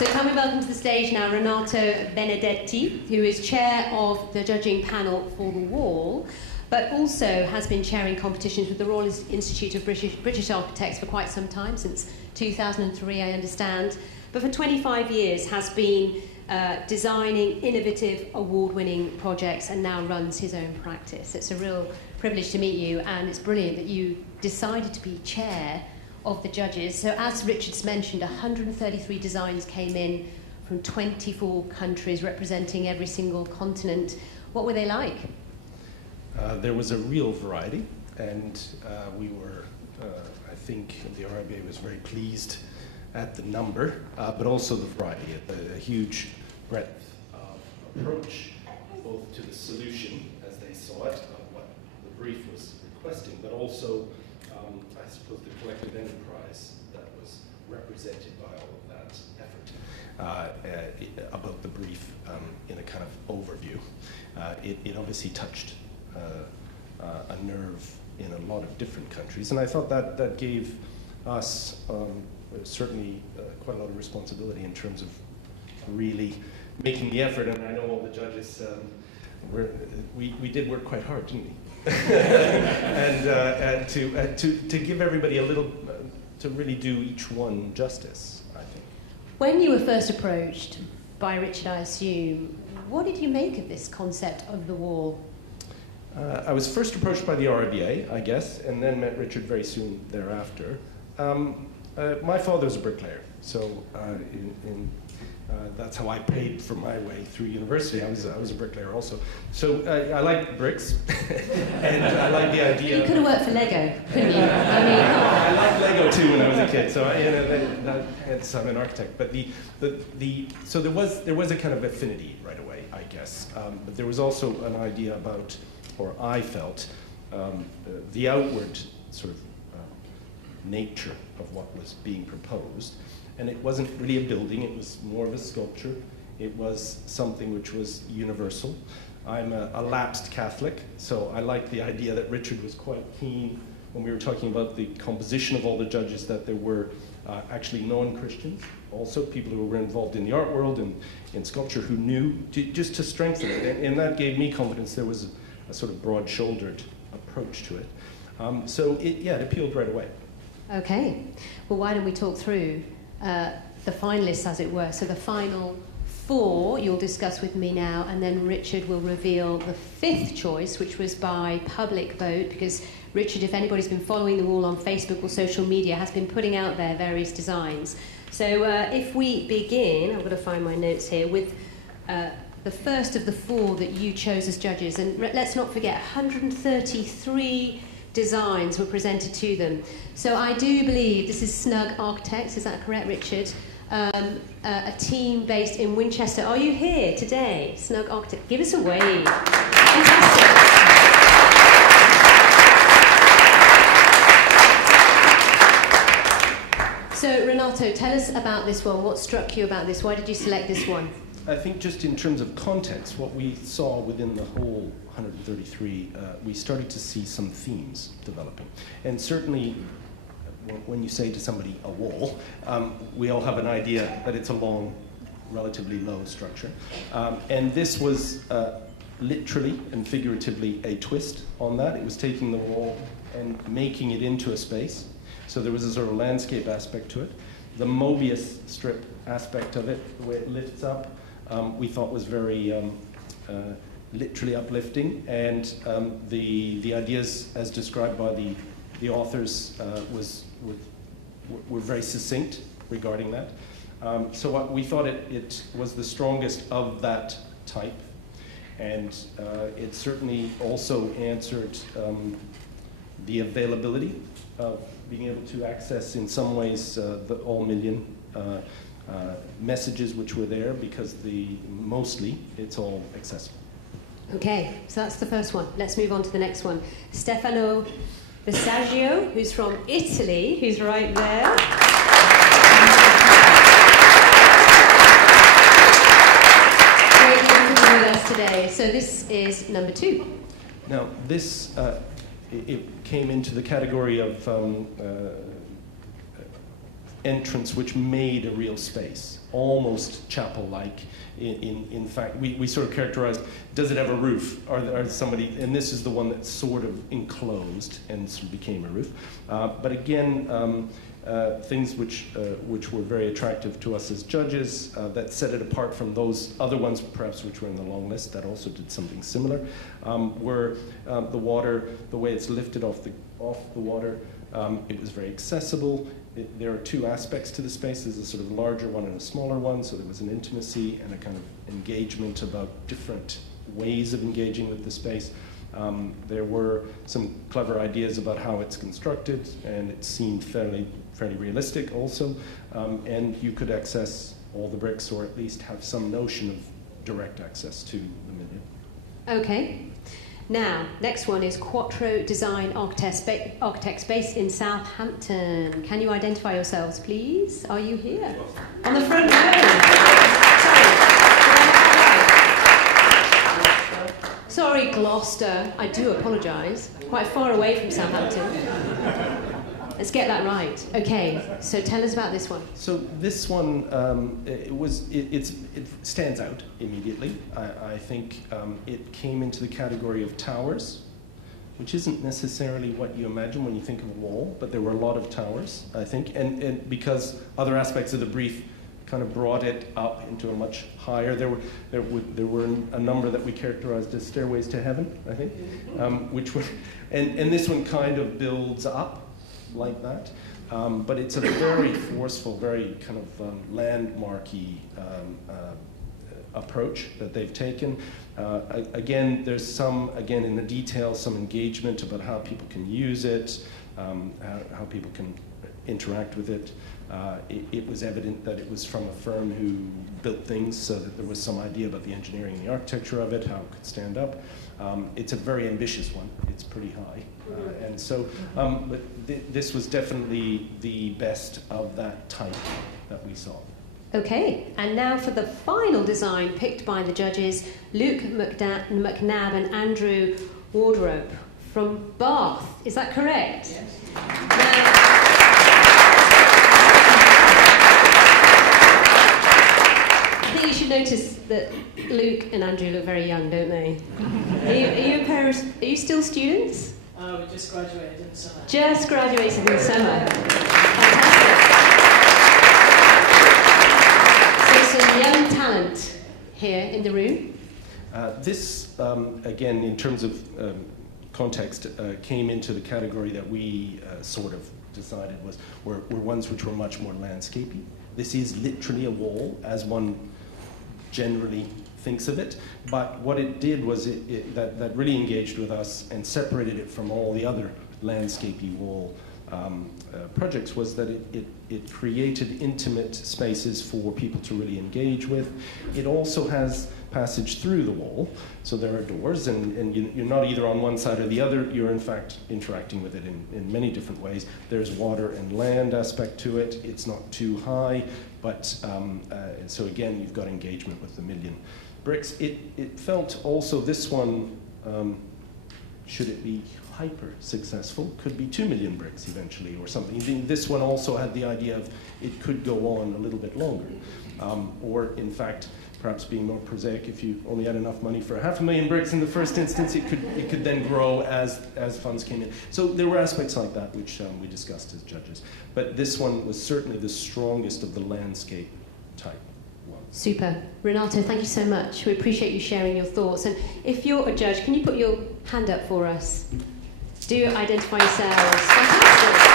So can we welcome to the stage now Renatto Benedetti, who is chair of the judging panel for The Wall, but also has been chairing competitions with the Royal Institute of British Architects for quite some time, since 2003, I understand. But for 25 years has been designing innovative, award-winning projects and now runs his own practice. It's a real privilege to meet you, and it's brilliant that you decided to be chair of the judges. So as Richard's mentioned, 133 designs came in from 24 countries representing every single continent. What were they like? There was a real variety, and we were, I think the RIBA was very pleased at the number, but also the variety, a huge breadth of approach, both to the solution as they saw it, of what the brief was requesting, but also, I suppose, the collective enterprise that was represented by all of that effort about the brief in a kind of overview. It obviously touched a nerve in a lot of different countries, and I thought that gave us certainly quite a lot of responsibility in terms of really making the effort. And I know all the judges, we did work quite hard, didn't we? and to give everybody a little, to really do each one justice, I think. When you were first approached by Richard, I assume, what did you make of this concept of the wall? I was first approached by the RIBA, I guess, and then met Richard very soon thereafter. My father was a bricklayer, so that's how I paid for my way through university. I was a bricklayer also. So I like bricks, and I like the idea. You could have worked for Lego, couldn't you? I liked Lego too when I was a kid. So I'm an architect. But so there was a kind of affinity right away, I guess. But there was also an idea about, or I felt, the outward sort of nature of what was being proposed. And it wasn't really a building, it was more of a sculpture. It was something which was universal. I'm a lapsed Catholic, so I like the idea that Richard was quite keen when we were talking about the composition of all the judges, that there were actually non-Christians, also people who were involved in the art world and in sculpture who knew, just to strengthen it. And that gave me confidence. There was a sort of broad-shouldered approach to it. So it appealed right away. Okay, well, why don't we talk through the finalists, as it were. So the final four you'll discuss with me now, and then Richard will reveal the fifth choice, which was by public vote, because Richard, if anybody's been following The Wall on Facebook or social media, has been putting out there various designs. So if we begin, I've got to find my notes here, with the first of the four that you chose as judges. And let's not forget, 133 designs were presented to them. So I do believe this is Snug Architects, is that correct, Richard? A team based in Winchester. Are you here today, Snug Architects? Give us a wave. Fantastic. So Renatto, tell us about this one. What struck you about this? Why did you select this one? I think just in terms of context, what we saw within the whole 133, we started to see some themes developing. And certainly, when you say to somebody a wall, we all have an idea that it's a long, relatively low structure. And this was literally and figuratively a twist on that. It was taking the wall and making it into a space. So there was a sort of landscape aspect to it. The Mobius strip aspect of it, the way it lifts up, we thought was very literally uplifting, and the ideas as described by the authors were very succinct regarding that. So we thought it was the strongest of that type, and it certainly also answered the availability of being able to access in some ways the all million messages which were there, because mostly it's all accessible. Okay, so that's the first one. Let's move on to the next one. Stefano Visaggio, who's from Italy, who's right there. Great to be with us today. So this is number 2. Now, this it came into the category of entrance which made a real space. almost chapel-like. In fact, we sort of characterized, does it have a roof? Or somebody, and this is the one that's sort of enclosed and sort of became a roof. But again, things which were very attractive to us as judges, that set it apart from those other ones, perhaps which were in the long list, that also did something similar, were the water, the way it's lifted off the water. It was very accessible. There are two aspects to the space. There's a sort of larger one and a smaller one, so there was an intimacy and a kind of engagement about different ways of engaging with the space. There were some clever ideas about how it's constructed, and it seemed fairly realistic also. And you could access all the bricks, or at least have some notion of direct access to the million. Okay. Now, next one is Quattro Design Architects based in Southampton. Can you identify yourselves, please? Are you here? On the front row. Sorry, Gloucester. I do apologise. Quite far away from Southampton. Let's get that right. Okay, so tell us about this one. So this one, it stands out immediately. I think it came into the category of towers, which isn't necessarily what you imagine when you think of a wall, but there were a lot of towers, I think, and because other aspects of the brief kind of brought it up into a much higher. There were a number that we characterized as stairways to heaven, I think, which were, and this one kind of builds up like that, but it's a very forceful, very kind of landmarky approach that they've taken. Again, there's some, in the detail, some engagement about how people can use it, how people can interact with it. It was evident that it was from a firm who built things, so that there was some idea about the engineering and the architecture of it, how it could stand up. It's a very ambitious one. It's pretty high. And so, but this was definitely the best of that type that we saw. Okay, and now for the final design picked by the judges, Luke McNabb and Andrew Wardrope from Bath. Is that correct? Yes. I think you should notice that Luke and Andrew look very young, don't they? Are you still students? We just graduated in summer. Just graduated in summer. Fantastic. So some young talent here in the room. This, again, in terms of context, came into the category that we sort of decided were ones which were much more landscapey. This is literally a wall, as one generally thinks of it, but what it did was that really engaged with us and separated it from all the other landscapey wall projects, was that it created intimate spaces for people to really engage with. It also has passage through the wall, so there are doors, and you're not either on one side or the other, you're in fact interacting with it in many different ways. There's water and land aspect to it, it's not too high, but so again, you've got engagement with the million bricks. It felt also, this one, should it be hyper successful, could be 2 million bricks eventually or something. This one also had the idea of it could go on a little bit longer, or in fact, perhaps being more prosaic, if you only had enough money for 500,000 bricks in the first instance, it could then grow as funds came in. So there were aspects like that which we discussed as judges. But this one was certainly the strongest of the landscape type ones. Super. Renatto, thank you so much. We appreciate you sharing your thoughts. And if you're a judge, can you put your hand up for us? Do identify yourselves. Fantastic.